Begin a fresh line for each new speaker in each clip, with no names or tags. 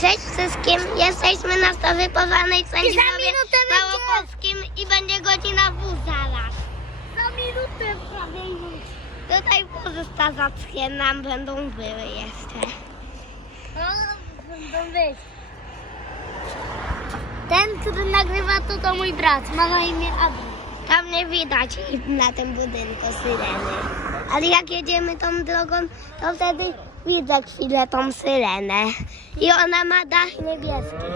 Cześć wszystkim, jesteśmy na stawie pożarnej w Sędziowie
minutę
Małopolskim i będzie godzina w zaraz.
Za minutę prawie już.
Tutaj pozostazackie nam będą były jeszcze.
No, będą być. Ten, który nagrywa, to to mój brat. Ma na imię Adam.
Tam nie widać na tym budynku syreny. Ale jak jedziemy tą drogą, to wtedy widzę chwilę tą syrenę. I ona ma dach niebieski.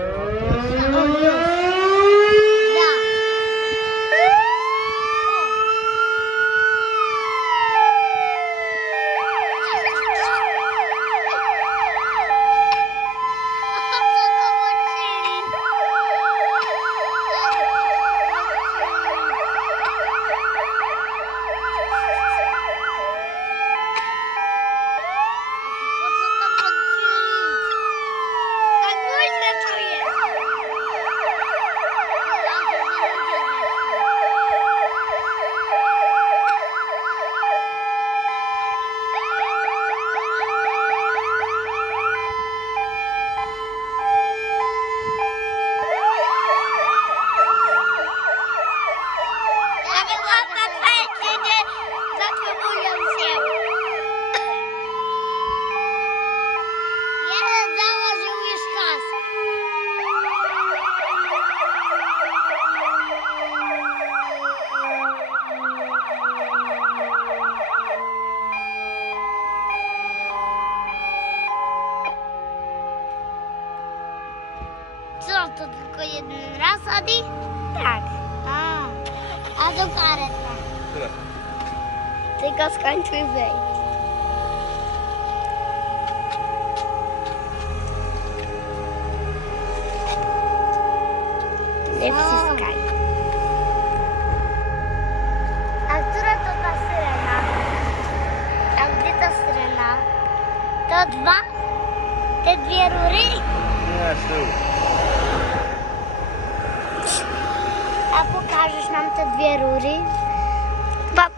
To
tylko jeden raz, Adi?
Tak,
A, a do kareta.
tylko skończył wyjść. Nie wciskaj.
A która to ta syrena? A gdzie ta syrena? To dwa? Te dwie rury?
Nie, z tyłu.
A pokażesz nam te dwie rury? Pa, pa.